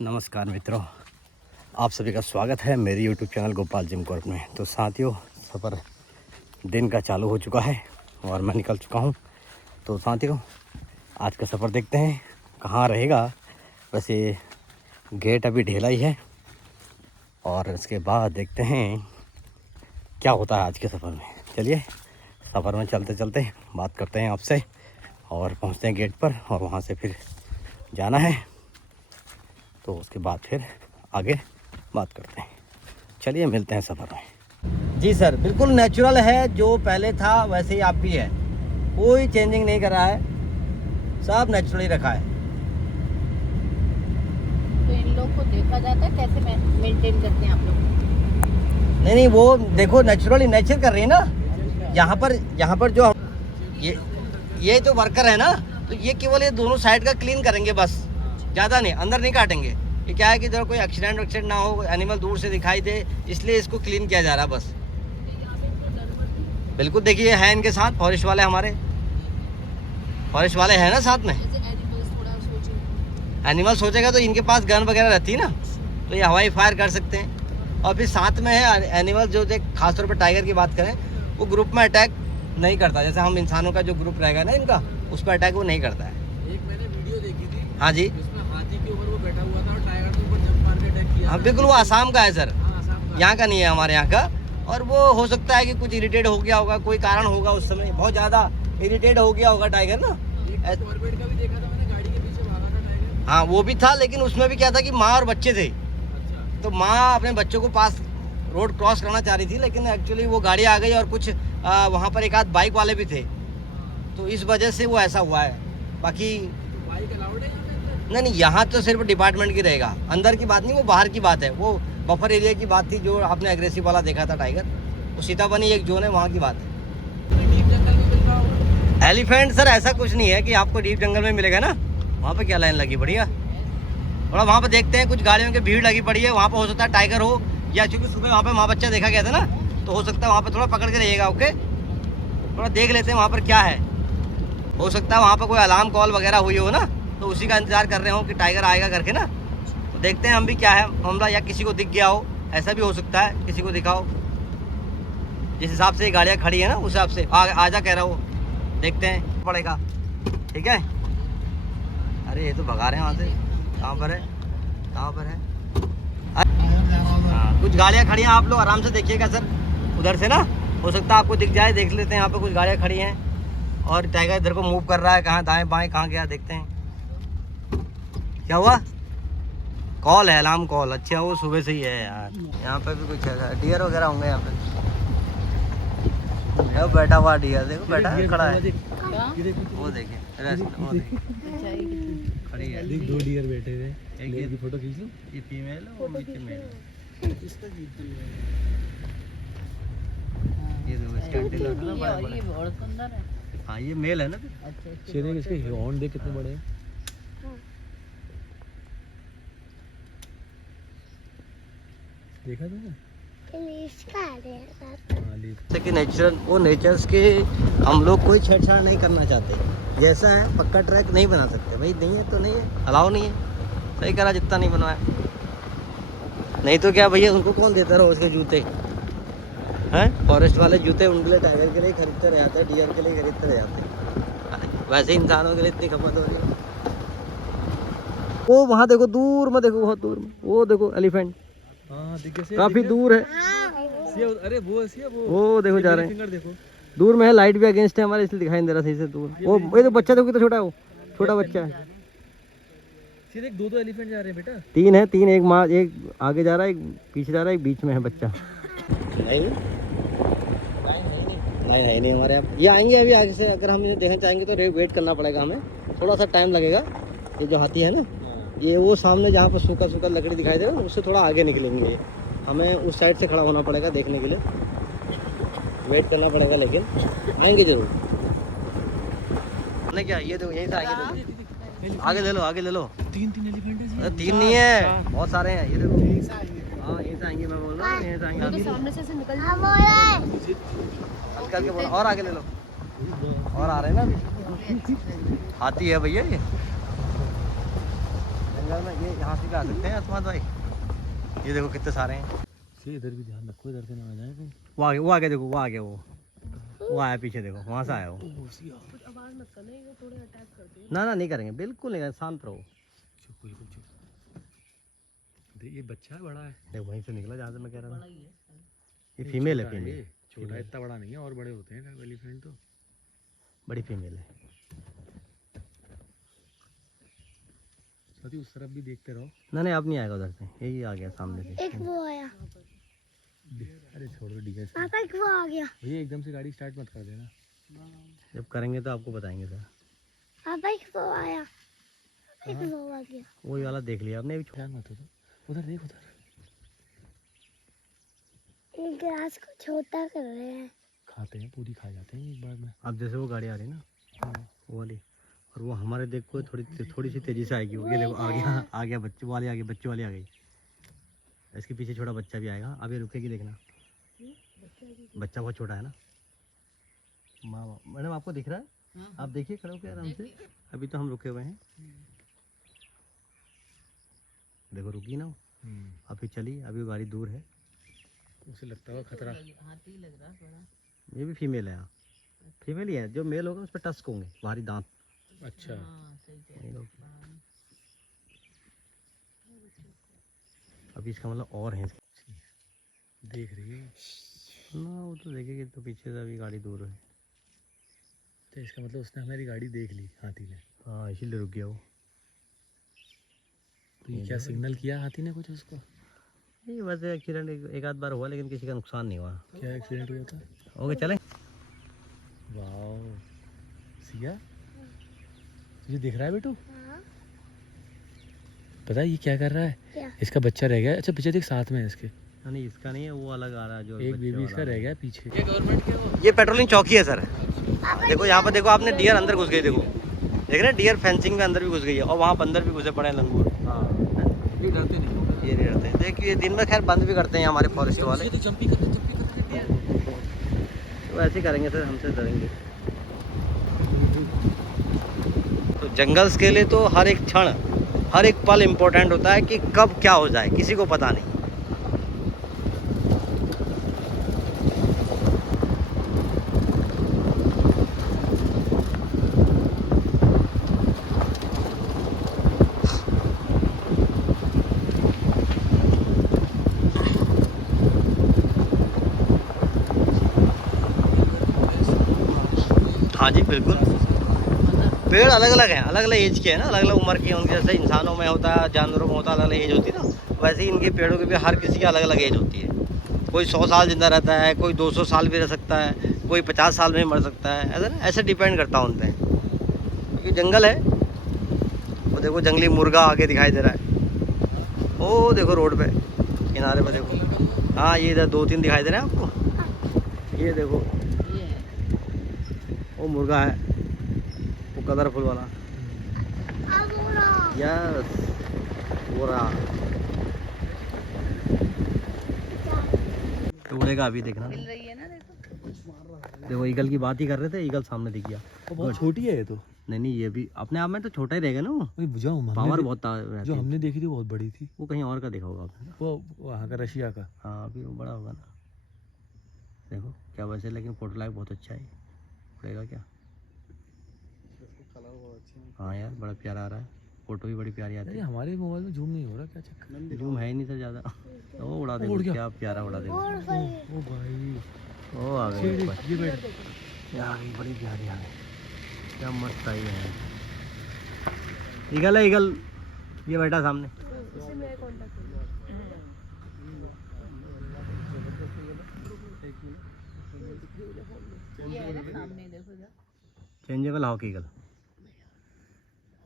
नमस्कार मित्रों, आप सभी का स्वागत है मेरे YouTube channel Gopal gym Corp में। तो साथियों, सफ़र दिन का चालू हो चुका है और मैं निकल चुका हूँ। तो साथियों, आज का सफ़र देखते हैं कहाँ रहेगा। वैसे गेट अभी ढेला ही है और इसके बाद देखते हैं क्या होता है आज के सफ़र में। चलिए सफ़र में चलते चलते बात करते हैं आपसे और पहुँचते हैं गेट पर और वहाँ से फिर जाना है। तो उसके बाद फिर आगे बात करते हैं। चलिए मिलते हैं सफ़र में। जी सर, बिल्कुल नेचुरल है, जो पहले था वैसे ही आप भी है, कोई चेंजिंग नहीं करा है, सब नेचुरली रखा है। तो इन लोग को देखा जाता है कैसे मेंटेन करते हैं आप लोग? नहीं, वो देखो नेचुरली नेचर कर रही है ना। यहाँ पर जो ये जो वर्कर है ना, तो ये केवल ये दोनों साइड का क्लीन करेंगे बस, ज़्यादा नहीं, अंदर नहीं काटेंगे। ये क्या है कि इधर कोई एक्सीडेंट ना हो, एनिमल दूर से दिखाई दे, इसलिए इसको क्लीन किया जा रहा है बस। बिल्कुल, देखिए है इनके साथ फॉरेस्ट वाले, हमारे फॉरेस्ट वाले हैं ना साथ में। एनिमल सोचेगा तो इनके पास गन वगैरह रहती है ना, तो ये हवाई फायर कर सकते हैं। और फिर साथ में है एनिमल जो खासतौर पर टाइगर की बात करें, वो ग्रुप में अटैक नहीं करता। जैसे हम इंसानों का जो ग्रुप रहेगा ना इनका, उस पर अटैक वो नहीं करता है। एक मैंने वीडियो देखी थी। हाँ जी, हाथी के ऊपर वो बैठा हुआ था और टाइगर के ऊपर जंप मार के अटैक किया। हाँ बिल्कुल, वो आसाम का है सर, हाँ, यहाँ का नहीं है, हमारे यहाँ का। और वो हो सकता है कि कुछ इरिटेट हो गया होगा, कोई कारण होगा, उस समय बहुत ज़्यादा इरिटेट हो गया होगा टाइगर ना। कॉर्बेट का भी देखा था मैंने, गाड़ी के पीछे भागा था टाइगर। हाँ वो भी था, लेकिन उसमें भी क्या था कि माँ और बच्चे थे। अच्छा। तो माँ अपने बच्चों को पास रोड क्रॉस करना चाह रही थी, लेकिन एक्चुअली वो गाड़ी आ गई और कुछ वहाँ पर एक आध बाइक वाले भी थे, तो इस वजह से वो ऐसा हुआ है। बाकी बाइक अलाउड है यहाँ पे? नहीं, यहाँ तो सिर्फ डिपार्टमेंट की रहेगा, अंदर की बात नहीं, वो बाहर की बात है। वो बफर एरिया की बात थी, जो आपने एग्रेसिव वाला देखा था टाइगर, वो सीताबनी एक जोन है, वहाँ की बात है। डीप जंगल में मिल रहा होगा। एलिफेंट सर ऐसा कुछ नहीं है कि आपको डीप जंगल में मिलेगा ना। वहाँ पे क्या लाइन लगी पड़ी है, थोड़ा वहाँ पे देखते हैं, कुछ गाड़ियों की भीड़ लगी पड़ी है, वहाँ पे हो सकता है टाइगर हो, या चूँकि सुबह वहाँ पे माँ बच्चा देखा गया था ना, तो हो सकता है वहाँ पे थोड़ा पकड़ के रहिएगा। ओके, थोड़ा देख लेते हैं वहाँ पर क्या है। हो सकता है वहाँ पर कोई अलार्म कॉल वगैरह हुई हो ना, तो उसी का इंतज़ार कर रहे हो कि टाइगर आएगा करके ना। तो देखते हैं हम भी क्या है मामला, या किसी को दिख गया हो, ऐसा भी हो सकता है, किसी को दिखाओ। जिस हिसाब से गाड़ियाँ खड़ी है ना, उस हिसाब से आजा कह रहा हो, देखते हैं पड़ेगा। ठीक है। अरे ये तो भगा रहे हैं वहाँ से, कहाँ पर है, कहाँ पर है? हाँ, कुछ गाड़ियाँ खड़ी हैं, आप लोग आराम से देखिएगा सर, उधर से ना हो सकता है आपको दिख जाए। देख लेते हैं, यहाँ पे कुछ गाड़ियाँ खड़ी हैं और टाइगर इधर को मूव कर रहा है, कहाँ दाएं बाएं कहाँ गया, देखते हैं क्या हुआ। कॉल है, अलार्म कॉल। अच्छा, वो सुबह से ही है यार। यहाँ पे भी कुछ है, डियर वगैरह होंगे यहाँ पे। है बैठा हुआ डियर, देखो बैठा है, खड़ा है, वो देखिए, वो देखिए खड़ी है। दो डियर बैठे हुए, एक एक की फोटो खींच लो। ये फीमेल है, वो नीचे मेल है। ये देखो इसके अंडे लगे ना बड़े बड़े। ये बहुत सुंदर है। हाँ ये मेल है ना। अच्छा, शेर इसके हॉर्न देख कितने बड़े हैं। देखा तुमने? जैसे कि नेचर, वो नेचर्स के हम लोग कोई छेड़छाड़ नहीं करना चाहते। जैसा है पक्का ट्रैक नहीं बना सकते भाई, नहीं है तो नहीं है, अलाउ नहीं है। सही करा, जितना नहीं बनवाया, नहीं तो क्या भैया, उनको कौन देता रहो उसके जूते हैं? फॉरेस्ट वाले जूते उनके लिए, टाइगर के लिए खरीदते रह जाते हैं, डियर के लिए खरीदते रह जाते हैं। वैसे इंसानों के लिए इतनी खपत हो रही है। वो वहाँ देखो दूर में, देखो बहुत दूर में, वो देखो एलिफेंट हाँ दिख गया, काफी दूर है। अरे वो वो देखो जा रहे हैं, फिंगर देखो। दूर में है, लाइट भी अगेंस्ट है हमारे, इसलिए दिखाई नहीं दे रहा सही से दूर। वो ये तो बच्चा देखो कितना छोटा है, वो छोटा बच्चा है। सिर्फ एक दो एलिफेंट जा रहे हैं बेटा। तीन है, तीन, एक माँ, एक आगे जा रहा है, एक पीछे जा रहा है, एक बीच में है बच्चा। नहीं है नहीं हमारे यहाँ। ये आएंगे अभी आगे से, अगर हम इन्हें देखना चाहेंगे तो वेट करना पड़ेगा हमें, थोड़ा सा टाइम लगेगा। ये जो हाथी है ना, ये वो सामने जहाँ पर सूखा सूखा लकड़ी दिखाई दे रहा है, उससे थोड़ा आगे निकलेंगे। हमें उस साइड से खड़ा होना पड़ेगा देखने के लिए, वेट करना पड़ेगा, लेकिन आएंगे जरूर। हमने क्या, ये देखो यहीं से आगे, देखो आगे ले लो, आगे ले लो। तीन एलिफेंट है। अरे तीन नहीं है, बहुत सारे हैं, ये देखो। हाँ यहीं से आएंगे, मैं बोल रहा हूँ यहीं से आएंगे। तो सामने से निकल हल्का हल्के बोलो, और आगे ले लो, और आ रहे हैं ना अभी। हाथी है भैया ये, जंगल में ये यहाँ से भी आ सकते हैं आसमान भाई। ये देखो कितने सारे हैं। इधर भी ध्यान रखो, इधर से ना आ जाए कहीं। वो आ गया देखो, वो आ गया, वो आया पीछे देखो, वहाँ से आया वो। ना ना नहीं करेंगे, बिल्कुल नहीं करेंगे, शांत रहो। चुप बिल्कुल चुप। ये बच्चा है बड़ा है? देखो वहीं से निकला जहाँ से मैं कह रहा था। ये फीमेल है, फीमेल। छोटा इतना बड़ा नहीं है, और बड़े होते हैं एलिफेंट तो। बड़ी फीमेल है। साथी उस तरफ भी देखते रहो। ना नहीं अब नहीं आएगा उधर से, यही आ गया सामने से। एक वो आया। अरे छोड़ दो डीजे। पापा एक वो आ गया। भैया एकदम से गाड़ी स्टार्ट मत कर देना। जब करेंगे तो आपको बताएंगे सर। पापा एक वो आया। एक वो आ गया। वही वाला देख लिया आपने। ध्यान मत हो तो। उधर देख उधर। ये ग्रास को छोटा कर रहे हैं। खाते हैं, पूरी खा जाते हैं एक बार में। अब जैसे वो गाड़ी आ रही है ना, वो वाली, और वो हमारे देखो थोड़ी सी तेजी से आएगी। ये देखो आ गया बच्चे वाली, आ गई बच्चे वाली आ गई। इसके पीछे छोटा बच्चा भी आएगा, अभी रुकेगी देखना। बच्चा बहुत छोटा है ना। मैडम आपको दिख रहा है? आप देखिए खड़े होकर आराम से। अभी तो हम रुके हुए हैं, देखो रुकी ना। अभी चली, अभी गाड़ी दूर है। उसे लगता है खतरा। हाथी लग रहा बड़ा। ये भी फीमेल है, फीमेल ही है। जो मेल होगा उस पर टस्क होंगे, भारी दांत। अच्छा अभी इसका मतलब और है। देख रही है ना, वो तो देखेगी तो पीछे से अभी गाड़ी दूर है। तो इसका मतलब उसने हमारी गाड़ी देख ली हाथी ने। हाँ इसीलिए रुक गया वो। तो ये क्या सिग्नल किया हाथी ने कुछ उसको? नहीं वैसे एक्सीडेंट एक आध बार हुआ, लेकिन किसी का नुकसान नहीं हुआ। क्या एक्सीडेंट हुआ था? ओके चलें। वाह सिया, तुझे दिख रहा है बेटू? हाँ। पता है ये क्या कर रहा है? क्या? इसका बच्चा रह गया। अच्छा पीछे देख, साथ में है इसके। नहीं इसका नहीं है, वो अलग आ रहा है। जो एक बच्चे बेबी इसका वाला रह है। गया पीछे। ये गवर्नमेंट क्या हो? ये पेट्रोलिंग चौकी है सर। देखो यहाँ पर देखो, आपने डियर अंदर घुस गई। देखो देख रहे हैं, डियर फेंसिंग में अंदर भी घुस गई है, और वहाँ पर अंदर भी घुसे पड़े हैं लंगूर। हाँ ये डरते नहीं। ये नहीं डरते हैं। देखिए दिन में खैर बंद भी करते हैं हमारे फॉरेस्ट वाले। तो जंपी करते तो ऐसे ही करेंगे सर, हमसे डरेंगे। तो जंगल्स के लिए तो हर एक क्षण, हर एक पल इम्पोर्टेंट होता है कि कब क्या हो जाए किसी को पता नहीं। हाँ जी बिल्कुल। पेड़ अलग अलग हैं, अलग अलग एज के हैं ना, अलग अलग उम्र के। उनके जैसे इंसानों में होता है, जानवरों में होता है, अलग अलग एज होती है ना, वैसे ही इनके पेड़ों की भी हर किसी की अलग अलग एज होती है। कोई 100 साल जिंदा रहता है, कोई 200 साल भी रह सकता है, कोई 50 साल में मर सकता है। ऐसा ना, ऐसे डिपेंड करता है उन पर, क्योंकि जंगल है। वो देखो जंगली मुर्गा आगे दिखाई दे रहा है, वो देखो रोड पे किनारे पे देखो। हाँ ये इधर 2-3 दिखाई दे रहे हैं आपको। ये देखो वो मुर्गा है, वो कलरफुल वाला। यस वो रहा। तो उड़ेगा अभी, देखना। मिल रही है ना, देखो। देखो ईगल की बात ही कर रहे थे, ईगल सामने दिख गया। वो बहुत छोटी है ये तो। नहीं ये भी अपने आप में तो छोटा ही रहेगा ना। वो पावर बहुत जो हमने देखी थी बहुत बड़ी थी। वो कहीं और का देखा होगा आपने। वो वहाँ का, रशिया का। हाँ अभी वो बड़ा होगा ना। देखो क्या वैसे, लेकिन फोटो लाइक बहुत अच्छा है। उड़ेगा क्या? हाँ यार बड़ा प्यारा आ रहा है, फोटो भी बड़ी प्यारी आती है। हमारे मोबाइल में जूम नहीं हो रहा, क्या चक्कर? जूम है ही नहीं सर ज़्यादा। वो उड़ा दे, क्या प्यारा उड़ा दे। ओ भाई ओ आ गई ऊपर। ये बैठ। यार बड़ी प्यारी आ गई, क्या मस्त आई है। ईगल है, ईगल ये बैठा सामने। ये है ना सामने, देखो जा। Changeable hawk eagle.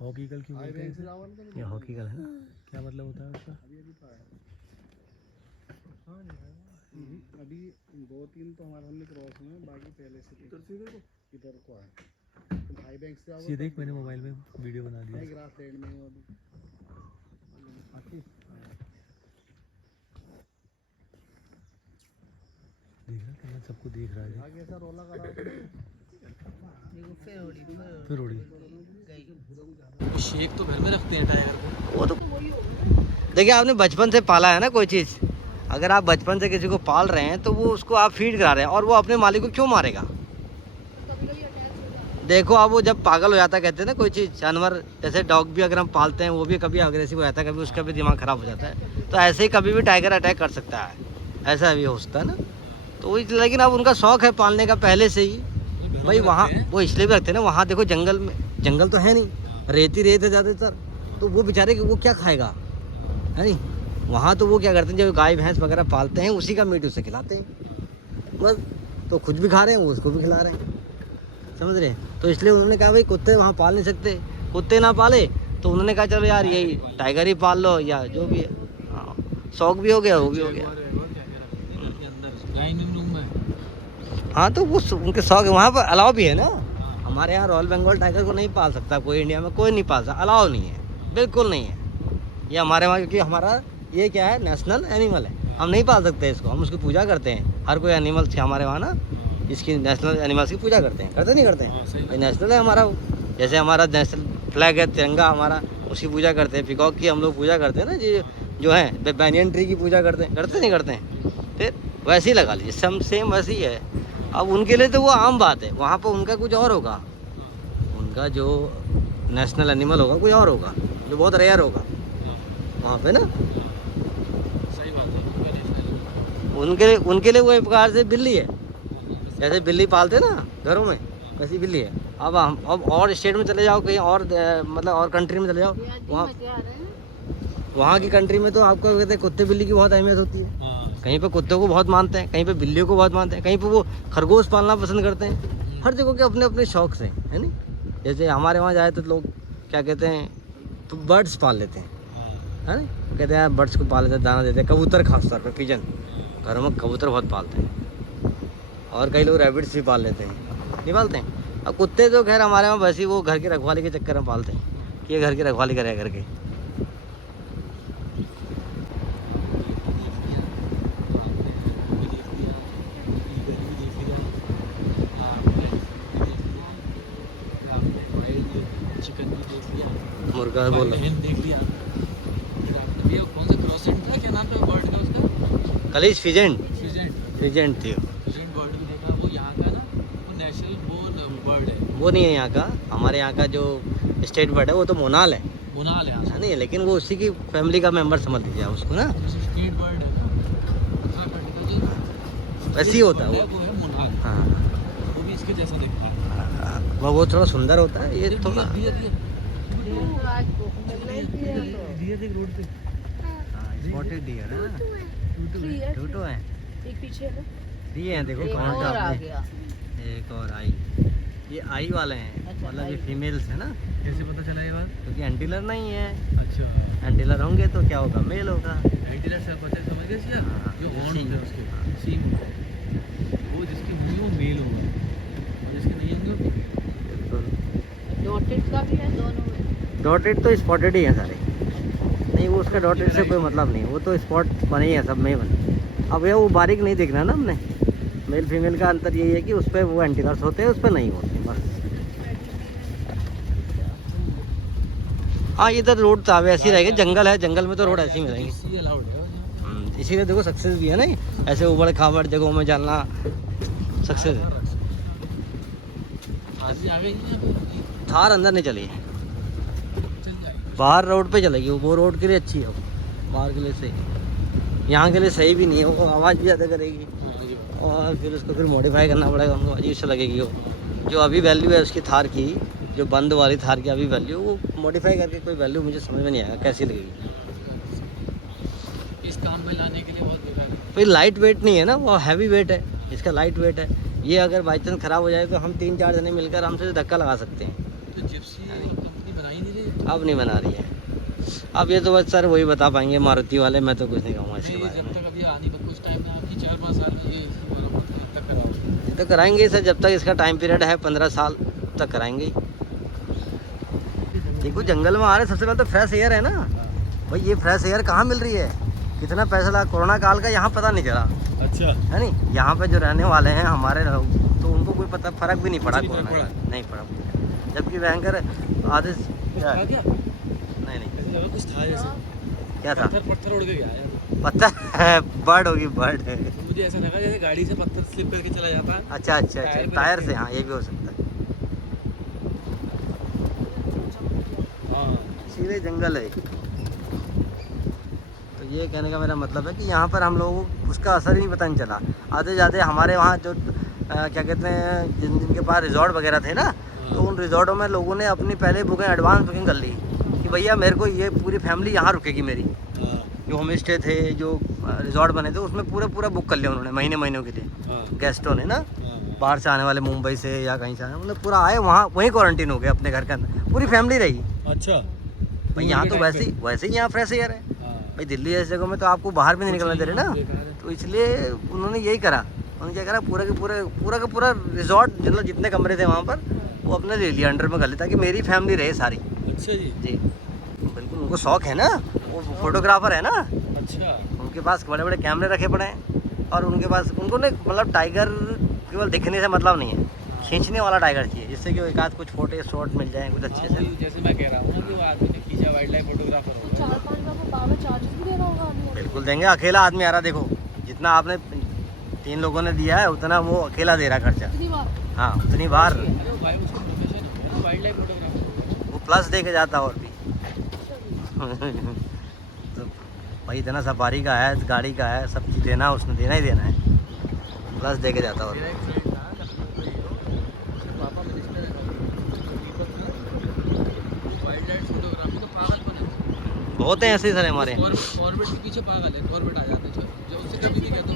Hawk eagle क्यों बोलते हैं इसे? ये हॉक ईगल है ना। क्या मतलब होता है उसका? अभी 2-3 तो हमारे हमने क्रॉस में, बाकी पहले से इधर को है। तो भाई बैंक से आओ। ये देख मैंने मोबाइल में वीडियो बना दिया। ग्रास लैंड में हो अभी। देख रहा है, सबको देख रहा है। आगे ऐसा रोला करा। देखो फिर उड़ी, फिर उड़ी। गई। शेख तो घर में रखते हैं टाइगर को। वो तो देखिए, आपने बचपन से पाला है ना कोई चीज़। अगर आप बचपन से किसी को पाल रहे हैं तो वो उसको आप फीड करा रहे हैं, और वो अपने मालिक को क्यों मारेगा? देखो, अब वो जब पागल हो जाता है, कहते हैं ना कोई चीज़, जानवर जैसे डॉग भी अगर हम पालते हैं वो भी कभी अग्रेसिव हो जाता है, कभी उसका भी दिमाग ख़राब हो जाता है, तो ऐसे ही कभी भी टाइगर अटैक कर सकता है, ऐसा भी हो सकता है ना। तो लेकिन अब उनका शौक़ है पालने का पहले से ही भाई। वहाँ वो इसलिए भी रखते हैं ना, वहाँ देखो जंगल में, जंगल तो है नहीं, रेत ही रेत है ज़्यादातर, तो वो बेचारे वो क्या खाएगा, है नहीं। वहाँ तो वो क्या करते हैं, जब गाय भैंस वगैरह पालते हैं उसी का मीट उसे खिलाते हैं बस। तो खुद भी खा रहे हैं, वो उसको भी खिला रहे हैं, समझ रहे हैं। तो इसलिए उन्होंने कहा भाई कुत्ते वहाँ पाल नहीं सकते, कुत्ते ना पाले, तो उन्होंने कहा चलो यार यही टाइगर ही पाल लो, या जो भी है। हाँ, शौक भी हो गया, वो भी हो गया। हाँ, तो वो उनके शौक है, वहाँ पर अलाउ भी है ना। हमारे यहाँ रॉयल बंगाल टाइगर को नहीं पाल सकता कोई, इंडिया में कोई नहीं पाल सकता, अलाउ नहीं है, बिल्कुल नहीं है ये हमारे वहाँ, क्योंकि हमारा ये क्या है, नेशनल एनिमल है, हम नहीं पाल सकते इसको, हम उसकी पूजा करते हैं। हर कोई एनिमल्स हमारे वहाँ ना इसकी नेशनल एनिमल्स की पूजा करते हैं, करते नहीं करते हैं भाई, नेशनल है हमारा। जैसे हमारा नेशनल फ्लैग है तिरंगा हमारा, उसकी पूजा करते हैं। पिकॉक की हम लोग पूजा करते हैं ना जी, जो है बैनियन ट्री की पूजा करते हैं, करते नहीं करते हैं। फिर वैसे ही लगा लीजिए, सेम वैसे ही है। अब उनके लिए तो वो आम बात है, वहाँ पर उनका कुछ और होगा, उनका जो नेशनल एनिमल होगा कुछ और होगा, जो बहुत रेयर होगा वहाँ पे ना। सही बात है। उनके लिए वो एक प्रकार से बिल्ली है, जैसे बिल्ली पालते ना घरों में, वैसी बिल्ली है। अब और स्टेट में चले जाओ, कहीं और मतलब और कंट्री में चले जाओ, वहाँ की कंट्री में तो आपको कहते हैं कुत्ते बिल्ली की बहुत अहमियत होती है। कहीं पे कुत्तों को बहुत मानते हैं, कहीं पे बिल्लियों को बहुत मानते हैं, कहीं पे वो खरगोश पालना पसंद करते हैं। हर जगह के अपने अपने शौक से है नहीं। जैसे हमारे वहाँ जाए तो लोग क्या कहते हैं, तो बर्ड्स पाल लेते हैं, है ना। कहते हैं यार बर्ड्स को पाल लेते हैं, दाना देते हैं। कबूतर खास तौर पे, पिजन, घरों में कबूतर बहुत पालते हैं, और कई लोग रैबिट्स भी पाल लेते हैं, नहीं पालते हैं। अब कुत्ते तो खैर हमारे वहाँ वैसे ही वो घर की रखवाली के चक्कर में पालते हैं, कि ये घर की रखवाली करे करके। मुर्गा बोल देख लिया। ये कौन सा क्रॉसेंट था, क्या नाम था बर्ड का उसका? कलीज फिजेंट फिजेंट थी बर्ड भी देखा। वो यहाँ का ना, वो नेशनल बर्ड है। वो नहीं है यहाँ का, हमारे यहाँ का जो स्टेट बर्ड है वो तो मोनाल है, मोनाल है नहीं, लेकिन वो उसी की फैमिली का मेंबर समझ लीजिए उसको ना, स्टेट बर्ड है, वैसे ही होता है वो वो। है मोनाल। हाँ, वो भी इसके जैसा दिखता है, वो थोड़ा सुंदर होता है, ये थोड़ा रोड पे स्पॉटेड डियर है ना, टूटू है, एक पीछे है, ये हैं देखो एक काउंट और आ आपने, गया। एक और आई, ये आई वाले हैं, अच्छा, मतलब ये आई। फीमेल्स है ना, कैसे पता चला ये बात? क्योंकि एंटीलर नहीं है, अच्छा, एंटीलर होंगे तो क्या होगा, मेल होगा। एंटीलर से पता है, समझ गए क्या? हाँ, जो हॉर्न सींग। होते हैं उसके, सींग होते हैं, वो जिसके होंगे वो मेल होगा, और जिसके नहीं होंगे डॉटेड का भी है, दोनों में। डॉटेड तो स्पॉटेड ही है सारे, नहीं वो उसका डॉटेड से कोई मतलब नहीं, वो तो स्पॉट बने ही है, सब में ही बने। अब ये वो बारीक नहीं देखना ना हमने, मेल फीमेल का अंतर यही है कि उस पर वो एंटीलर्स होते हैं, उस पर नहीं होते बस। हाँ, इधर रोड तो वैसे ही रहेगी, जंगल है, जंगल में तो रोड ऐसे ही मिलेंगे। इसी अलाउड है। इसीलिए देखो सक्सेस भी है ना, ऐसे उबड़ खाबड़ जगहों में चलना सक्सेस है। आज आ गई ना, थार अंदर नहीं चली है, चल जाएगी। बाहर रोड पे चलेगी, वो रोड के लिए अच्छी है, बाहर के लिए सही, यहाँ के लिए सही भी नहीं है, वो आवाज़ भी ज़्यादा करेगी, और फिर उसको फिर मॉडिफाई करना पड़ेगा, उनको अजीब से लगेगी। वो जो अभी वैल्यू है उसकी थार की, जो बंद वाली थार की अभी वैल्यू, वो मॉडिफाई करके कोई वैल्यू मुझे समझ में नहीं आएगा कैसी लगेगी। इस काम में लाने के लिए बहुत बेकार है। फिर लाइट वेट नहीं है ना, वो हैवी वेट है, इसका लाइट वेट है। ये अगर बाई चांस ख़राब हो जाए तो हम 3-4 जने मिलकर हमसे धक्का लगा सकते हैं। तो जिप्सी कंपनी बना ही नहीं रही। अब नहीं बना रही है, अब ये तो बस सर वही बता पाएंगे मारुति वाले, मैं तो कुछ नहीं कहूँगा इसके बारे जब में। तक अभी आनी पर कुछ टाइम में आपकी 4-5 साल ये तक कराओ, ये तो कराएंगे सर, जब तक इसका टाइम पीरियड है 15 साल तक कराएंगे। देखो जंगल में आ रहे, सबसे पहले तो फ्रेश एयर है ना भाई, ये फ्रेश एयर कहाँ मिल रही है, कितना पैसा लगा, कोरोना काल का यहाँ पता नहीं चला, अच्छा है नहीं। यहाँ पे जो रहने वाले हैं हमारे लोग, तो उनको कोई पता फर्क भी नहीं पड़ा, नहीं कोरोना पड़ा। का नहीं पड़ा, जबकि भयंकर आधे आ गया। जगह कुछ था जैसे क्या था? पत्थर उड़ के गया यार। पत्थर बर्ड होगी बर्ड। मुझे ऐसा लगा जैसे गाड़ी से पत्थर स्लिप करके चला जाता है। अच्छा अच्छा अच्छा, टायर में टायर लग से, गया। हाँ ये भी हो सकता है। हाँ सीधे जंगल है। तो ये कहने का मेरा मतलब है कि यहाँ पर हम लोगों को उसका असर ही पता नहीं चला। आते जाते हमारे वहाँ जो क्या कहते हैं, जिनके पास रिजॉर्ट वगैरह थे ना, तो उन रिजॉर्टों में लोगों ने अपनी पहले बुकिंग, एडवांस बुकिंग कर ली कि भैया मेरे को ये पूरी फैमिली यहाँ रुकेगी मेरी। हाँ जो होम स्टे थे, जो रिजॉर्ट बने थे, उसमें पूरा बुक कर लिया उन्होंने महीनों के लिए। हाँ गेस्टों ने ना, हाँ। बाहर से आने वाले, मुंबई से या कहीं से आए, उन्होंने पूरा आए वहाँ, वहीं क्वारंटीन हो गए अपने घर के अंदर, पूरी फैमिली रही। अच्छा भाई यहाँ तो वैसे ही यहाँ फ्रेश एयर है हाँ। भाई। दिल्ली जैसी जगह में तो आपको बाहर भी नहीं निकलने दे रहे ना, तो इसलिए उन्होंने यही करा। उन्होंने क्या करा, पूरा का पूरा रिजॉर्ट, मतलब जितने कमरे थे वहाँ पर, वो अपने ले लिया, अंडर में कर लिया, ताकि मेरी फैमिली रहे सारी। अच्छा जी। जी बिल्कुल, उनको शौक है ना, वो फोटोग्राफर है ना, अच्छा उनके पास बड़े बड़े कैमरे रखे पड़े हैं। और उनके पास, उनको ना मतलब टाइगर केवल दिखने से मतलब नहीं है, खींचने वाला टाइगर चाहिए, जिससे कि एक आध कुछ फोटो शॉट मिल जाए कुछ अच्छे से। जैसे मैं कह रहा हूँ ना कि वो आदमी ने खींचा, वाइल्ड लाइफ फोटोग्राफर होगा। 4-5 बार बाबा चार्जेस भी देना होगा आदमी। बिल्कुल देंगे। अकेला आदमी आ रहा, देखो जितना आपने 3 लोगों ने दिया है उतना वो अकेला दे रहा खर्चा। कितनी बार? हाँ उतनी बार अरे वो भाई उसका प्रोफेशन है ना, वाइल्ड लाइफ फोटोग्राफर। वो प्लस दे के जाता और भी। तो भाई इतना सफारी का है, गाड़ी का है, सब चीज़ देना, उसने देना ही देना है, प्लस दे के जाता और मेरा एक फ्रेंड था लखनऊ में ही हो, उसके पापा मिनिस्टर है, दीपक था, वाइल्ड लाइफ फोटोग्राफी तो पागल बने। बहुत हैं ऐसे सारे हमारे। कॉर्बेट के पीछे पागल है, कॉर्बेट आ जाते हैं जो उससे कभी नहीं कहता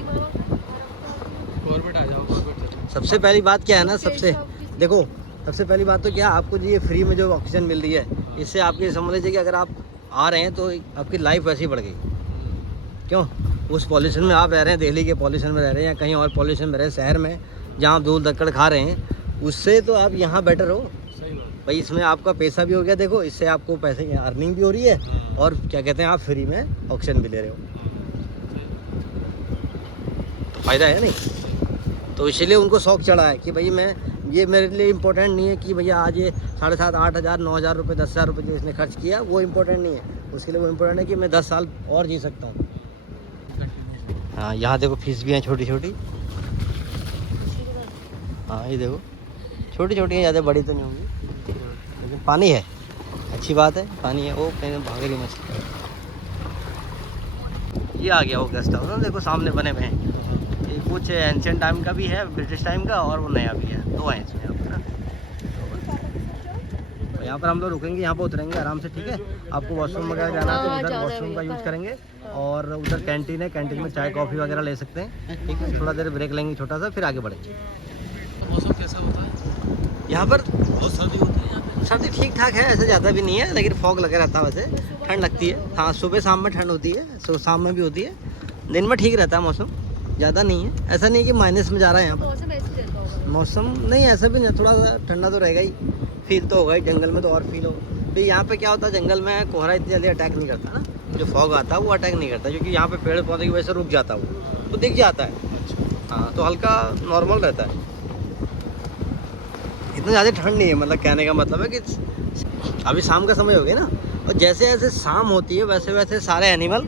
कॉर्बेट आ जाओ, कॉर्बेट से। सबसे पहली बात क्या है ना, देखो सबसे पहली बात तो क्या, आपको जो ये फ्री में जो ऑक्सीजन मिल रही है, इससे आपकी समझ लीजिए कि अगर आप आ रहे हैं तो आपकी लाइफ वैसे ही बढ़ गई। क्यों? उस पॉल्यूशन में आप रह रहे हैं, दिल्ली के पॉल्यूशन में रह रहे हैं, या कहीं और पॉल्यूशन में रह रहे हैं, शहर में जहाँ आप धूल धक्कड़ खा रहे हैं, उससे तो आप यहाँ बेटर हो सही बात। भाई। इसमें आपका पैसा भी हो गया, देखो इससे आपको पैसे की अर्निंग भी हो रही है, और क्या कहते हैं, आप फ्री में ऑक्सीजन भी ले रहे हो, तो फ़ायदा है नहीं। तो इसीलिए उनको शौक चढ़ा है कि भाई मैं, ये मेरे लिए इम्पोर्टेंट नहीं है कि भैया आज ये 7,500, 8,000, 9,000 रुपये, 10,000 रुपये जो इसने खर्च किया, वो इम्पोर्टेंट नहीं है उसके लिए। वो इम्पोर्टेंट है कि मैं 10 साल और जी सकता हूँ। हाँ यहाँ देखो फीस भी हैं छोटी छोटी। हाँ ये देखो छोटी छोटी हैं, ज़्यादा बड़ी तो नहीं होंगी, लेकिन पानी है, अच्छी बात है, पानी है। वो कहीं भाग रही मछली। ये आ गया वो गेस्ट हाउस, देखो सामने बने हुए हैं। ये कुछ एंशियंट टाइम का भी है, ब्रिटिश टाइम का, और वो नया भी है, 2 हैं इसमें यहाँ पर ना। तो यहाँ पर हम लोग रुकेंगे, यहाँ पर उतरेंगे आराम से, ठीक है। आपको वॉशरूम वगैरह जाना है तो उधर वॉशरूम का यूज़ करेंगे, और उधर कैंटीन है, कैंटीन में चाय कॉफ़ी वगैरह ले सकते हैं, ठीक है। थोड़ा देर ब्रेक लेंगे छोटा सा, फिर आगे बढ़ेंगे। मौसम कैसा होता है? यहाँ पर बहुत सर्दी होती है यहाँ पे। सर्दी ठीक ठाक है, ऐसे ज़्यादा भी नहीं है, लेकिन फॉग लगा रहता है, वैसे ठंड लगती है। हाँ सुबह शाम में ठंड होती है, सुबह शाम में भी होती है, दिन में ठीक रहता है मौसम, ज़्यादा नहीं है। ऐसा नहीं है कि माइनस में जा रहा है यहाँ पर मौसम ऐसे रहता होगा। मौसम, नहीं ऐसा भी नहीं, थोड़ा सा ठंडा तो रहेगा ही, फील तो होगा ही, जंगल में तो और फील हो। फिर यहाँ पे क्या होता है, जंगल में कोहरा इतनी जल्दी अटैक नहीं करता ना, जो फॉग आता है वो अटैक नहीं करता, क्योंकि यहाँ पे पेड़ पौधे की वजह से रुक जाता है, वो तो दिख जाता है। हाँ तो हल्का नॉर्मल रहता है, इतना ज़्यादा ठंड नहीं है। मतलब कहने का मतलब है कि अभी शाम का समय हो गया ना, और जैसे जैसे शाम होती है वैसे वैसे सारे एनिमल,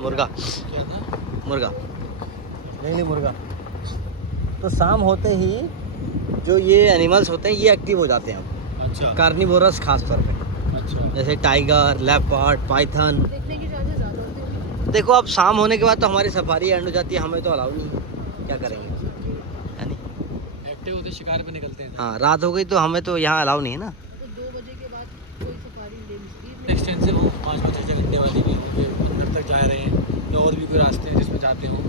मुर्गा नहीं मुर्गा, तो शाम होते ही जो ये एनिमल्स होते हैं ये एक्टिव हो जाते हैं। अच्छा कार्निवोरस खास तौर पे, अच्छा। जैसे टाइगर, लेपर्ड, पाइथन। देखने की चांसेस ज़्यादा होते हैं। देखो अब शाम होने के बाद तो हमारी सफारी एंड हो जाती है, हमें तो अलाउ नहीं, क्या करेंगे, है नहीं। एक्टिव होते शिकार पे निकलते हैं। हाँ रात हो गई तो हमें तो यहाँ अलाउ नहीं है ना। तो 2 बजे के बाद कोई सफारी ले मुश्किल। एक्सटेंसिव हो 5-5 घंटे वाली भी, अंदर तक जा रहे हैं, या और भी कोई रास्ते हैं जिसमें जाते हो?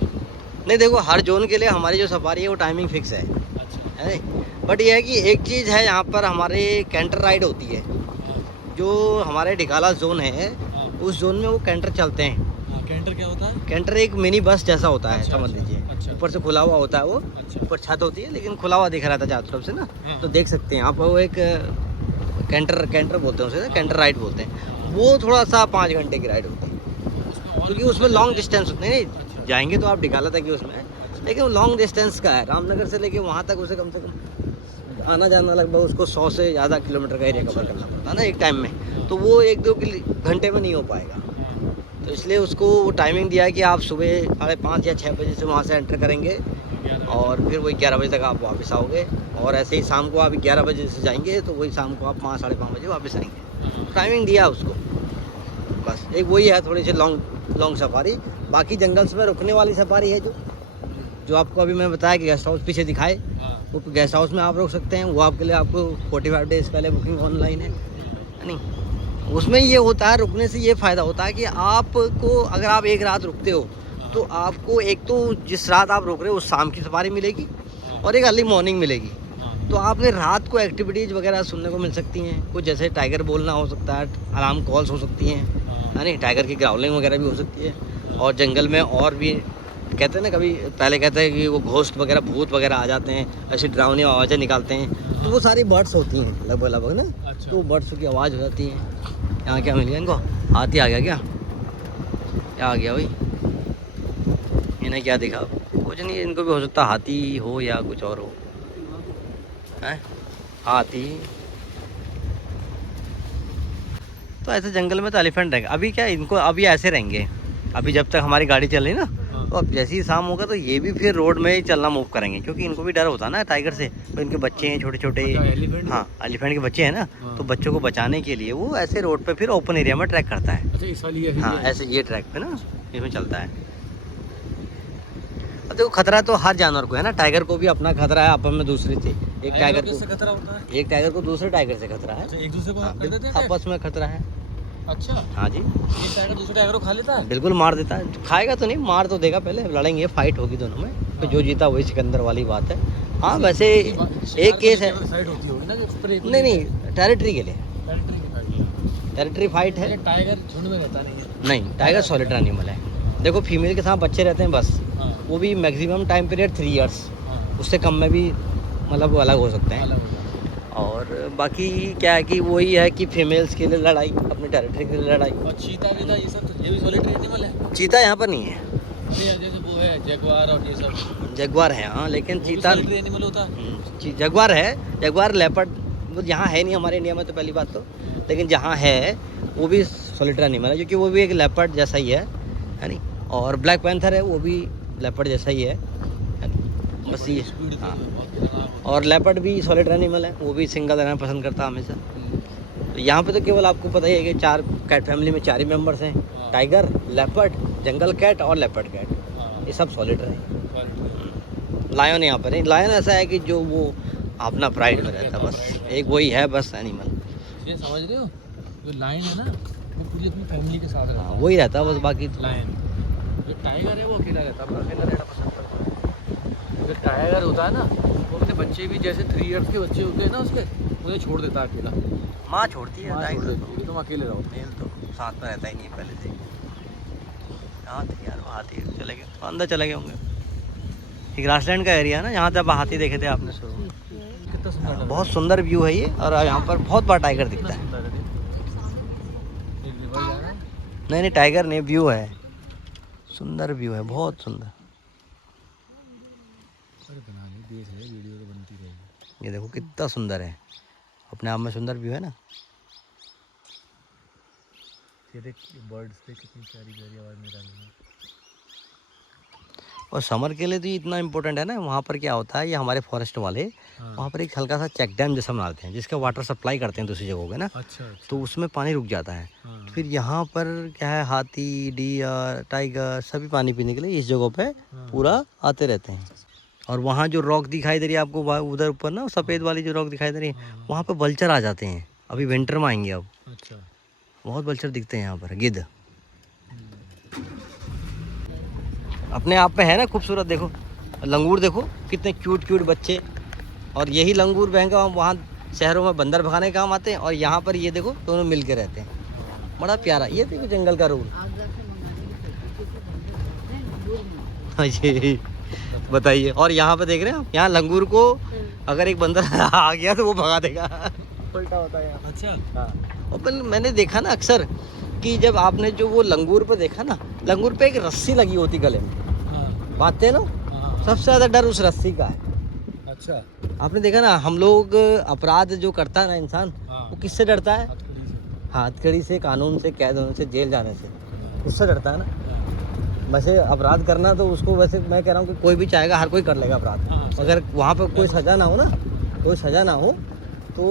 नहीं देखो, हर जोन के लिए हमारी जो सफारी है वो टाइमिंग फिक्स है, अच्छा है नहीं। बट ये है कि एक चीज़ है, यहाँ पर हमारे कैंटर राइड होती है, जो हमारे ढिकाला जोन है, उस जोन में वो कैंटर चलते हैं। कैंटर क्या होता है? कैंटर एक मिनी बस जैसा होता है, अच्छा, समझ अच्छा, लीजिए। अच्छा। ऊपर से खुला हुआ होता है वो, अच्छा। ऊपर छत होती है लेकिन खुला हुआ दिख रहा था चारों तरफ से ना, हाँ। तो देख सकते हैं आप। वो एक कैंटर बोलते हैं उसे, कैंटर राइड बोलते हैं। वो थोड़ा सा 5 घंटे की राइड होती है, क्योंकि उसमें लॉन्ग डिस्टेंस होते हैं। नहीं जाएंगे तो आप ढिकाला तक ही उसमें, लेकिन वो लॉन्ग डिस्टेंस का है, रामनगर से लेके वहाँ तक उसे कम से कम आना जाना लगभग उसको 100 से ज़्यादा किलोमीटर का एरिया कवर करना पड़ता है ना एक टाइम में, तो वो 1-2 घंटे में नहीं हो पाएगा। तो इसलिए उसको वो टाइमिंग दिया है कि आप सुबह 5:30 या 6 बजे से वहाँ से एंटर करेंगे और फिर वही 11 बजे तक आप वापस आओगे, और ऐसे ही शाम को आप 11 बजे से जाएंगे तो वही शाम को आप 5 साढ़े 5 बजे वापस आएंगे। टाइमिंग दिया उसको, बस एक वही है थोड़ी सी लॉन्ग सफारी। बाकी जंगल्स में रुकने वाली सफारी है जो आपको अभी मैं बताया कि गेस्ट हाउस पीछे दिखाए, वो गेस्ट हाउस में आप रुक सकते हैं। वो आपके लिए आपको 45 डेज़ पहले बुकिंग ऑनलाइन है नहीं। उसमें ये होता है, रुकने से ये फ़ायदा होता है कि आपको अगर आप एक रात रुकते हो तो आपको एक तो जिस रात आप रुक रहे हो उस शाम की सफारी मिलेगी और एक अर्ली मॉर्निंग मिलेगी। तो आपने रात को एक्टिविटीज़ वगैरह सुनने को मिल सकती हैं, कुछ जैसे टाइगर बोलना हो सकता है, अलार्म कॉल्स हो सकती हैं, है नहीं, टाइगर की ग्राउलिंग वगैरह भी हो सकती है। और जंगल में और भी कहते हैं ना, कभी पहले कहते हैं कि वो घोस्ट वगैरह भूत वगैरह आ जाते हैं, ऐसी डरावनी आवाज़ें निकालते हैं, तो वो सारी बर्ड्स होती हैं लगभग ना। अच्छा। तो बर्ड्स की आवाज़ हो जाती है। यहाँ क्या मिल गया इनको? हाथी आ गया क्या आ गया भाई? इन्हें क्या दिखा? कुछ नहीं, इनको भी हो सकता हाथी हो या कुछ और हो। है हाथी तो ऐसे जंगल में तो एलिफेंट रहेगा। अभी क्या इनको अभी ऐसे रहेंगे, अभी जब तक हमारी गाड़ी चल रही ना, तो अब जैसे ही शाम होगा तो ये भी फिर रोड में ही चलना मूव करेंगे, क्योंकि इनको भी डर होता है ना टाइगर से। तो इनके बच्चे हैं छोटे छोटे, हाँ एलिफेंट के बच्चे हैं ना, तो बच्चों को बचाने के लिए वो ऐसे रोड पे फिर ओपन एरिया में ट्रैक करता है। अच्छा, इस वाली है। हाँ ऐसे ये ट्रैक पे ना इसमें चलता है। अब देखो खतरा तो हर जानवर को है ना, टाइगर को भी अपना खतरा है, अपन में दूसरे से एक टाइगर को खतरा होता है, एक टाइगर को दूसरे टाइगर से खतरा है। अच्छा, एक दूसरे को हाँ, कर देते हैं आपस में खतरा है। अच्छा, हाँ जी, एक टाइगर दूसरे टाइगर को खा लेता है? बिल्कुल मार देता है। खाएगा तो नहीं, मार तो देगा, पहले लड़ेंगे, फाइट होगी दोनों में, तो जो जीता वही सिकंदर वाली बात है। हाँ वैसे एक केस है, फाइट होती होगी ना जो उस पर एक नहीं टेरिटरी के लिए, टेरिटरी फाइट है। टाइगर झुंड में रहता नहीं है। नहीं, टाइगर सॉलिटरी एनिमल है। देखो फीमेल के साथ बच्चे रहते हैं बस, वो भी मैक्सिमम टाइम पीरियड 3 इयर्स, उससे कम में भी मतलब वो अलग हो सकते हैं। और बाकी क्या है कि वही है कि फीमेल्स के लिए लड़ाई, अपने टेरिटरी के लिए लड़ाई। और चीता भी था, ये सब तो ये भी सॉलिटरी एनिमल है। चीता यहाँ पर नहीं है, जैसे वो है जगुआर और ये सब। जगुआर है हाँ, लेकिन चीता एनिमल होता है। जगुआर है, जगुआर लेपर्ड वो यहाँ है नहीं हमारे इंडिया में तो पहली बात तो, लेकिन जहाँ है वो भी सॉलिटरी एनिमल है, क्योंकि वो भी एक लेपर्ड जैसा ही है नहीं। और ब्लैक पैंथर है, वो भी लेपर्ड जैसा ही है नहीं? बस ये हाँ। और लेपर्ड भी सॉलिटरी एनिमल है, वो भी सिंगल रहना पसंद करता है हमेशा। तो यहाँ पे तो केवल आपको पता ही है कि 4 कैट फैमिली में 4 ही मेंबर्स हैं, टाइगर, लेपर्ड, जंगल कैट और लेपर्ड कैट, ये सब सॉलिटरी है। लायन यहाँ पर नहीं, लायन ऐसा है कि जो वो अपना प्राइड में रहता है, बस एक वही है बस एनिमल। ये समझ रहे हो, जो लायन है ना वो पूरी अपनी फैमिली के साथ रहता है, वही रहता है बस, बाकी लायन। जो टाइगर है वो अकेला रहता है, अकेला रहना पसंद करता है। जो टाइगर होता है ना वो अपने बच्चे भी जैसे 3 इयर्स के बच्चे होते हैं ना उसके, उन्हें छोड़ देता है अकेला। माँ छोड़ती है, छोड़ देता है, तुम अकेले रहो। मेल तो साथ में रहता ही नहीं पहले से। कहाँ थे यार वो हाथी? चले गए अंदर, चले गए होंगे। ये ग्रासलैंड का एरिया है ना, यहाँ जब हाथी देखे थे आपने शुरू में। कितना सुंदर लग रहा है। बहुत सुंदर व्यू है ये, और यहाँ पर बहुत बार टाइगर दिखता है। सुंदर है। एक रिवर जा रहा है। नहीं नहीं टाइगर नहीं, व्यू है, सुंदर व्यू है, बहुत सुंदर। अरे बना ले, देख ले, वीडियो तो बनती रहेगी। ये देखो कितना सुंदर है, अपने आप में सुंदर व्यू है ना। ये देख बर्ड्स पे कितनी प्यारी प्यारी आवाज़ निकाल रही है। और समर के लिए तो ये इतना इम्पोर्टेंट है ना, वहाँ पर क्या होता है, ये हमारे फॉरेस्ट वाले वहाँ पर एक हल्का सा चेक डैम जैसा बनाते हैं, जिसका वाटर सप्लाई करते हैं दूसरी जगहों पे ना। अच्छा। तो उसमें पानी रुक जाता है। फिर यहाँ पर क्या है, हाथी, डियर, टाइगर सभी पानी पीने के लिए इस जगह पे पूरा आते रहते हैं। और वहाँ जो रॉक दिखाई दे रही है आपको, उधर ऊपर ना सफ़ेद वाली जो रॉक दिखाई दे रही है, वहाँ पे वल्चर आ जाते हैं। अभी विंटर में आएंगे अब। अच्छा। बहुत वल्चर दिखते हैं यहाँ पर, गिद्ध अपने आप में है ना खूबसूरत। देखो लंगूर, देखो कितने क्यूट क्यूट बच्चे। और यही लंगूर बहंगा वहाँ शहरों में बंदर भगाने काम आते हैं, और यहाँ पर ये देखो दोनों मिल के रहते हैं। बड़ा प्यारा, ये देखो जंगल का रूल। ये बताइए। और यहाँ पे देख रहे हैं आप, यहाँ लंगूर को अगर एक बंदर आ गया तो वो भगा देगा, उल्टा होता है। अच्छा। हाँ। और मैंने देखा ना अक्सर कि जब आपने जो वो लंगूर पे देखा ना, लंगूर पे एक रस्सी लगी होती गले में, बातें ना, सबसे ज़्यादा डर उस रस्सी का है। अच्छा। आपने देखा ना, हम लोग अपराध जो करता है ना इंसान, हाँ। वो किससे डरता है? हथकड़ी से। हथकड़ी से, कानून से, कैद होने से, जेल जाने से, उससे डरता है ना। वैसे अपराध करना तो उसको, वैसे मैं कह रहा हूँ कि कोई भी चाहेगा, हर कोई कर लेगा अपराध, हाँ, सही। अगर वहाँ पर कोई सज़ा ना हो ना, कोई सज़ा ना हो तो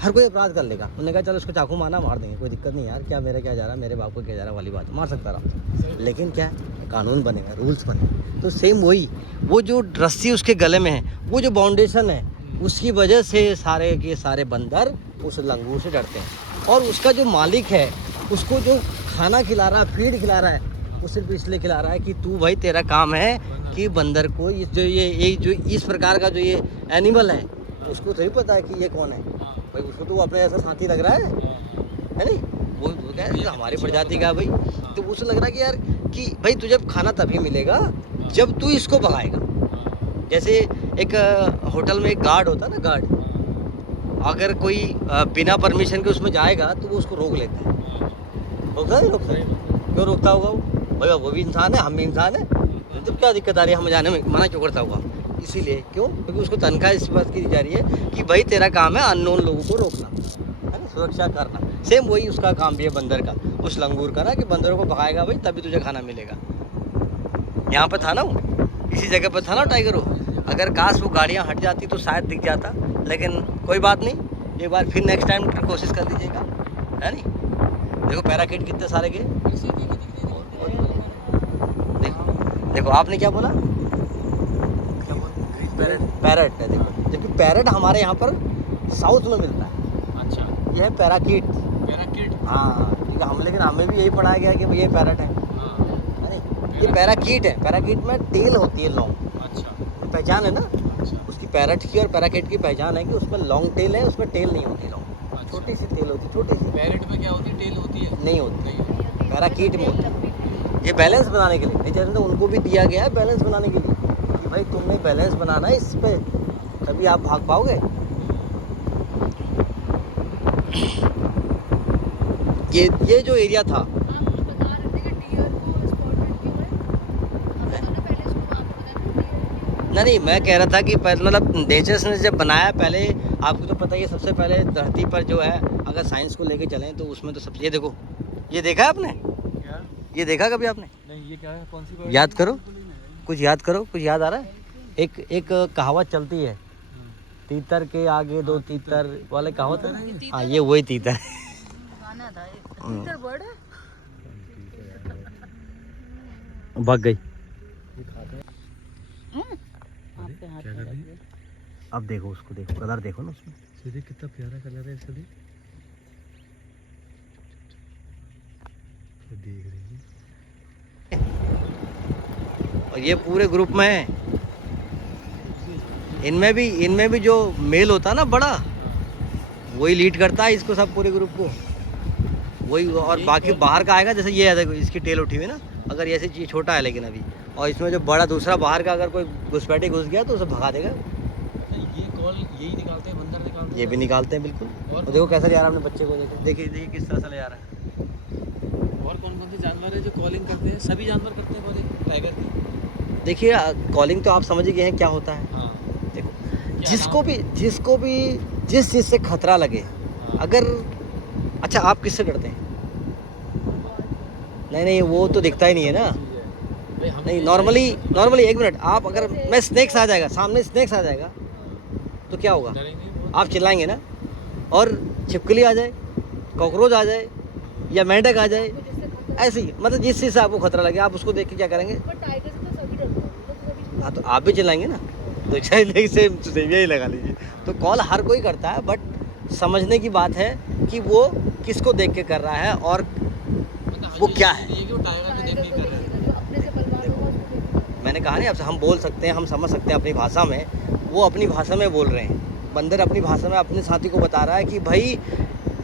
हर कोई अपराध कर लेगा। उन्होंने कहा चलो उसको चाकू मारना, मार देंगे, कोई दिक्कत नहीं यार, क्या मेरा क्या जा रहा है, मेरे बाप को क्या जा रहा है वाली बात, मार सकता रहा। लेकिन क्या है, कानून बनेगा, रूल्स बनेगा। तो सेम वही, वो जो रस्सी उसके गले में है, वो जो बाउंडेशन है, उसकी वजह से सारे के सारे बंदर उस लंगूर से डरते हैं। और उसका जो मालिक है, उसको जो खाना खिला रहा है, फीड खिला रहा है, वो सिर्फ इसलिए खिला रहा है कि तू भाई, तेरा काम है कि बंदर को इस जो ये जो इस प्रकार का जो ये एनिमल है, उसको थोड़ी पता है कि ये कौन है भाई, उसको तो वो अपने जैसा साथी लग रहा है नहीं? वो क्या है, हमारी प्रजाति का भाई, तो उसे लग रहा है कि यार कि भाई तुझे खाना तभी मिलेगा जब तू इसको भगाएगा। जैसे एक होटल में एक गार्ड होता है ना, गार्ड, अगर कोई बिना परमिशन के उसमें जाएगा तो वो उसको रोक लेता है। रोकता है, रोकता है, क्यों रोकता होगा वो? भाई वो भी इंसान है, हम भी इंसान है, तो क्या दिक्कत आ रही है हमें जाने में, मना क्यों करता होगा? इसीलिए, क्यों? क्योंकि उसको तनख्वाह इस बात की दी जा रही है कि भाई तेरा काम है अननोन लोगों को रोकना, है ना, सुरक्षा करना। सेम वही उसका काम भी है बंदर का, उस लंगूर का ना, कि बंदरों को भगाएगा भाई, तभी तुझे खाना मिलेगा। यहाँ पर था ना वो, इसी जगह पर था ना टाइगर वो। अगर काश वो गाड़ियाँ हट जाती तो शायद दिख जाता, लेकिन कोई बात नहीं, एक बार फिर नेक्स्ट टाइम कोशिश कर लीजिएगा, है नहीं? देखो पैराकिट कितने सारे गए। देखो आपने क्या बोला? पैरट है, देखो, जबकि पैरट हमारे यहाँ पर साउथ में मिलता है। अच्छा। यह है पैराकिट। पैराकिट। हाँ, ठीक है, लेकिन हमें भी यही पढ़ाया गया कि भाई ये पैरट है, नहीं, ये पैराकिट है। पैराकिट में टेल होती है लॉन्ग। अच्छा। पहचान है ना अच्छा। उसकी, पैरट की और पैराकिट की पहचान है कि उसमें लॉन्ग टेल है, उसमें टेल नहीं होती लॉन्ग, अच्छा। छोटी सी टेल होती, छोटी सी। पैरेट में क्या होती है? टेल होती है? नहीं होती, नहीं। पैराकिट में होती है। ये बैलेंस बनाने के लिए, नहीं तो उनको भी दिया गया है बैलेंस बनाने के लिए कि भाई तुमने बैलेंस बनाना है इस पे, तभी आप भाग पाओगे। ये जो एरिया था, नहीं, मैं कह रहा था कि मतलब नेचर ने जब बनाया पहले, आपको तो पता ही है, सबसे पहले धरती पर जो है, अगर साइंस को लेके चलें तो उसमें तो सब, ये देखो, ये देखा है आपने? क्या? ये देखा कभी आपने? नहीं, ये क्या है? कौन सी bird? याद करो, कुछ याद करो, कुछ याद आ रहा है? एक कहावत चलती है, तीतर के आगे दो तीतर वाले कहावत है ना? हाँ, ये वही तीतर है। भाग गई। क्या कर रही है? अब देखो उसको, देखो कलर देखो ना उसमें, सीधे कितना प्यारा कलर है इसका, देख रही है। और ये पूरे ग्रुप में है। इनमें भी जो मेल होता है ना बड़ा, वही लीड करता है इसको, सब पूरे ग्रुप को वही। और बाकी बाहर का आएगा, जैसे ये है, देखो इसकी टेल उठी हुई ना, अगर ऐसे ये छोटा है लेकिन अभी, और इसमें जो बड़ा दूसरा बाहर का अगर कोई घुसपैठे घुस गया तो उसे भगा देगा। ये कॉल यही निकालते हैं, बंदर निकालते हैं। ये भी निकालते हैं बिल्कुल। और देखो कैसा ले जा रहा है अपने बच्चे को, देखो, देखिए किस तरह से ले जा रहा है। और कौन कौन से जानवर है जो कॉलिंग करते हैं? सभी जानवर करते हैं कॉलिंग टाइगर की? देखिए कॉलिंग तो आप समझ ही गए हैं क्या होता है। हाँ। देखो जिसको भी जिस चीज़ से खतरा लगे, अगर, अच्छा आप किससे डरते हैं? नहीं, वो तो दिखता ही नहीं है ना। नहीं, नॉर्मली एक मिनट, आप अगर मैं स्नेक्स आ जाएगा सामने, स्नेक्स आ जाएगा तो क्या होगा? आप चिल्लाएंगे ना। और छिपकली आ जाए, कॉकरोच आ जाए, या मेंढक आ जाए, ऐसे ही, मतलब जिस चीज़ से आपको खतरा लगे आप उसको देख के क्या करेंगे? हाँ, तो आप भी चिल्लाएंगे ना। तो सेम यही लगा लीजिए। तो कॉल हर कोई करता है, बट समझने की बात है कि वो किसको देख के कर रहा है और वो क्या है। मैंने कहा नहीं आपसे, हम बोल सकते हैं, हम समझ सकते हैं अपनी भाषा में, वो अपनी भाषा में बोल रहे हैं। बंदर अपनी भाषा में अपने साथी को बता रहा है कि भाई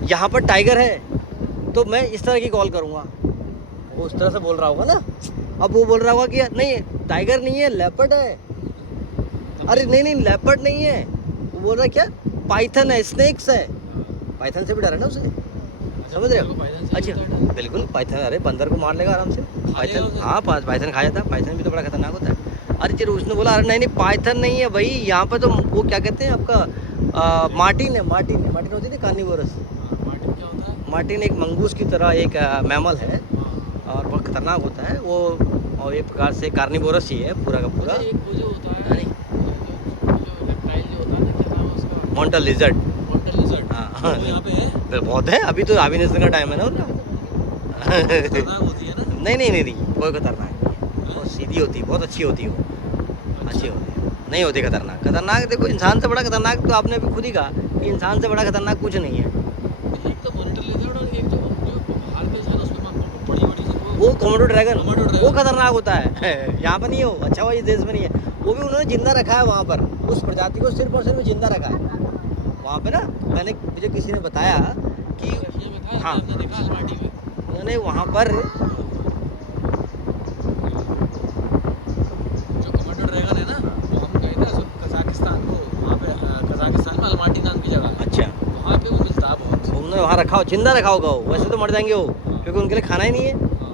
यहाँ पर टाइगर है तो मैं इस तरह की कॉल करूँगा, वो उस तरह से बोल रहा होगा ना। अब वो बोल रहा होगा कि नहीं टाइगर नहीं है, लेपर्ड है। अरे नहीं लेपर्ड नहीं है, वो बोल रहा है क्या, पाइथन है, स्नेक्स है। पाइथन से भी डर है ना उसे, समझ रहे हो? अच्छा बिल्कुल, पाइथन, अरे बंदर को मार लेगा आराम से पाइथन। हाँ, पाइथन खा जाता है, पाइथन भी तो बड़ा खतरनाक होता है। अरे चलो उसने बोला अरे नहीं नहीं पाइथन नहीं है भाई, यहाँ पे तो वो क्या कहते हैं आपका मार्टिन है, मार्टिन है, मार्टिन होती है कार्निवोरस। मार्टिन क्या होता है? मार्टिन एक मंगूस की तरह एक मैमल है हाँ। और बहुत खतरनाक होता है वो, और एक प्रकार से कार्निवोरस ही है पूरा का पूरा। एक वो जो होता है, हाँ। जो रेप्टाइल जो होता है ना, क्या नाम है उसका? मॉन्टल लिजर्ड। मॉन्टल लिजर्ड। हाँ वो यहाँ पे है। तो बहुत है, अभी तो हार्वेस्टिंग का टाइम है ना उनका। खतरनाक होती है ना? नहीं नहीं नहीं नहीं, कोई खतरनाक नहीं है, बहुत सीधी होती है, बहुत अच्छी होती है वो, अच्छी होती है, नहीं होती खतरनाक। खतरनाक देखो इंसान से बड़ा खतरनाक तो आपने अभी खुद ही कहा कि इंसान से बड़ा खतरनाक कुछ नहीं है। एक तो मॉनिटर लिजर्ड और एक जो बाहर के है ना, उसमें बड़ी बड़ी सी वो कोमोडो ड्रैगन, कोमोडो ड्रैगन। वो खतरनाक होता है यहाँ पर नहीं है वो, अच्छा हुआ इस देश में नहीं है। वो भी उन्होंने जिंदा रखा है वहाँ पर, उस प्रजाति को सिर्फ और सिर्फ जिंदा रखा है वहाँ पे ना। मैंने मुझे किसी ने बताया कि रशिया में था, हाँ। हमने देखा अलमाटी में। उन्होंने वहाँ पर जो कमांडो ड्रैगन है ना, वो हम गए थे कजाकिस्तान को, वहाँ पे कजाकिस्तान में अलमाटी नाम की जगह है, अच्छा वहाँ पे वो मिलता है बहुत। उन्होंने वहाँ रखा हो, जिंदा रखा होगा वो, वैसे तो मर जाएंगे वो क्योंकि उनके लिए खाना ही नहीं है। हाँ।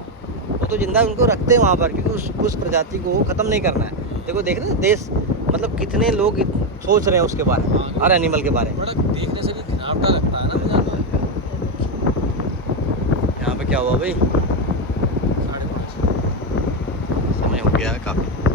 वो तो जिंदा उनको रखते हैं वहाँ पर क्योंकि उस प्रजाति को ख़त्म नहीं करना है। देखो देख रहे हैं देश, मतलब कितने लोग सोच रहे हैं उसके बारे में, हर एनिमल के बारे में। बड़ा देखने से भी घिनावटा लगता है ना मुझे। यहाँ पे क्या हुआ भाई, 5:30 समय हो गया है काफ़ी।